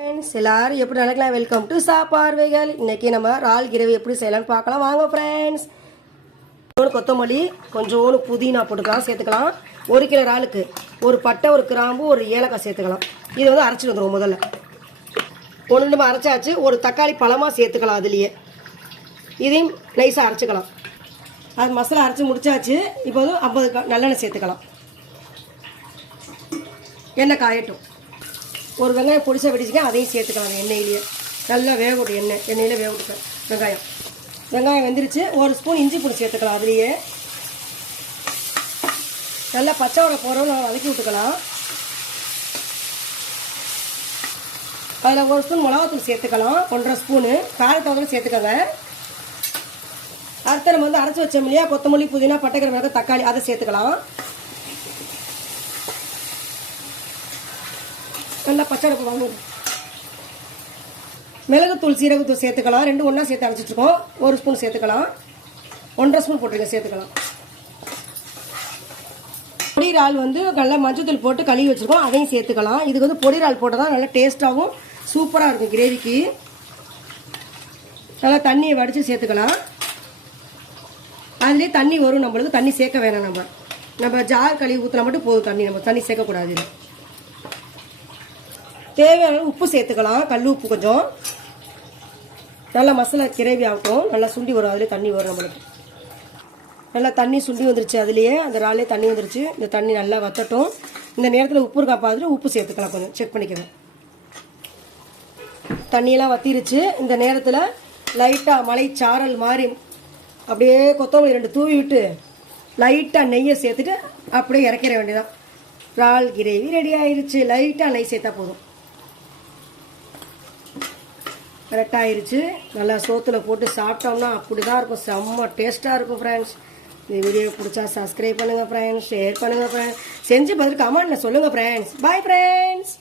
Friends எல்லாரும் எப்படி நடக்கலாம்? வெல்கம் டு சாப்பார்வைகள் இன்னைக்கு நம்ம இறால் கிரவி எப்படி செய்யலாம்னு பார்க்கலாம். வாங்க ஃப்ரெண்ட்ஸ் ஒன்று கொத்தமல்லி கொஞ்சோண்டு புதினா போட்டுக்கலாம் சேர்த்துக்கலாம். ஒரு கிலோ இறாலுக்கு ஒரு பட்டை ஒரு கிராம்பு ஒரு ஏலக்காய் சேர்த்துக்கலாம். இது வந்து அரைச்சிட்டு வந்துடும் முதல்ல. ஒன்று நம்ம அரைச்சாச்சு. ஒரு தக்காளி பழமாக சேர்த்துக்கலாம் அதுலேயே. இதையும் நைஸாக அரைச்சிக்கலாம். அது மசாலா அரைச்சி முடிச்சாச்சு. இப்போ வந்து ஐம்பது நல்லெண்ணெய் சேர்த்துக்கலாம். எண்ணெய் காயட்டும். ஒரு வெங்காயம் பொடிசாக வெடிச்சுக்க அதையும் சேர்த்துக்கலாம் அந்த எண்ணெயிலேயே. நல்லா வேக விட்டு எண்ணெய். எண்ணெயில் வேக விட்டுக்க வெங்காயம். வெங்காயம் வெந்துருச்சு. ஒரு ஸ்பூன் இஞ்சி பூண்டு சேர்த்துக்கலாம் அதுலேயே. நல்லா பச்சை வடை போகிறோம் நம்ம வதக்கி விட்டுக்கலாம். அதில் ஒரு ஸ்பூன் மிளகாத்தூள் சேர்த்துக்கலாம். ஒன்றரை ஸ்பூனு. காரத்தவரை சேர்த்துக்கோங்க. அடுத்த நம்ம வந்து அரைச்சி வச்சோம் இல்லையா? கொத்தமல்லி புதினா பட்டைக்கரை மிளகாய் தக்காளி அதை சேர்த்துக்கலாம். நல்லா பச்சை அடுப்பு மிளகுத்தூள் சீரகத்தூள் சேர்த்துக்கலாம். ரெண்டு ஒன்றா சேர்த்து அரைச்சிட்ருக்கோம். ஒரு ஸ்பூன் சேர்த்துக்கலாம். ஒன்றரை ஸ்பூன் போட்டுருங்க சேர்த்துக்கலாம். பொடி இறால் வந்து நல்லா மஞ்சத்தூள் போட்டு கழுவி வச்சுருக்கோம். அதையும் சேர்த்துக்கலாம். இதுக்கு வந்து பொடி இறால் போட்டால் தான் நல்லா டேஸ்ட்டாகவும் சூப்பராக இருக்கும் கிரேவிக்கு. நல்லா தண்ணியை வடித்து சேர்த்துக்கலாம். அதுலேயே தண்ணி வரும் நம்மளுக்கு. தண்ணி சேர்க்க வேணாம் நம்ம. நம்ம ஜார் கழுவி ஊற்றினா மட்டும் போதும் தண்ணி. நம்ம தண்ணி சேர்க்கக்கூடாது. தேவையான உப்பு சேர்த்துக்கலாம். கல் உப்பு கொஞ்சம். நல்லா மசாலா கிரேவி ஆகட்டும். நல்லா சுண்டி வரும். அதிலே தண்ணி வரும் நம்மளுக்கு. நல்லா தண்ணி சுண்டி வந்துருச்சு அதுலேயே. அந்த ராலே தண்ணி வந்துருச்சு. இந்த தண்ணி நல்லா வத்தட்டும். இந்த நேரத்தில் உப்பு இருக்கா பார்த்துட்டு உப்பு சேர்த்துக்கலாம் கொஞ்சம். செக் பண்ணிக்கிறேன் தண்ணியெல்லாம் வத்திருச்சு. இந்த நேரத்தில் லைட்டாக மலை சாரல் மாதிரி அப்படியே கொத்தமல்லி ரெண்டு தூவி விட்டு லைட்டாக நெய்யை சேர்த்துட்டு அப்படியே இறக்கிற வேண்டியதான் இறால் கிரேவி ரெடி ஆயிடுச்சு லைட்டாக நெய் சேர்த்தா போதும். கரெக்ட் ஆயிருச்சு நல்லா சோத்துல போட்டு சாப்பிட்டோம்னா அப்படி தான் இருக்கும். செம்ம டேஸ்ட்டாக இருக்கும் ஃப்ரெண்ட்ஸ் இந்த வீடியோ பிடிச்சா சப்ஸ்கிரைப் பண்ணுங்கள் ஃப்ரெண்ட்ஸ் ஷேர் பண்ணுங்கள் ஃப்ரெண்ட்ஸ் செஞ்சு பார்த்துட்டு கமெண்ட்டில் சொல்லுங்கள் ஃப்ரெண்ட்ஸ் பாய் ஃப்ரெண்ட்ஸ்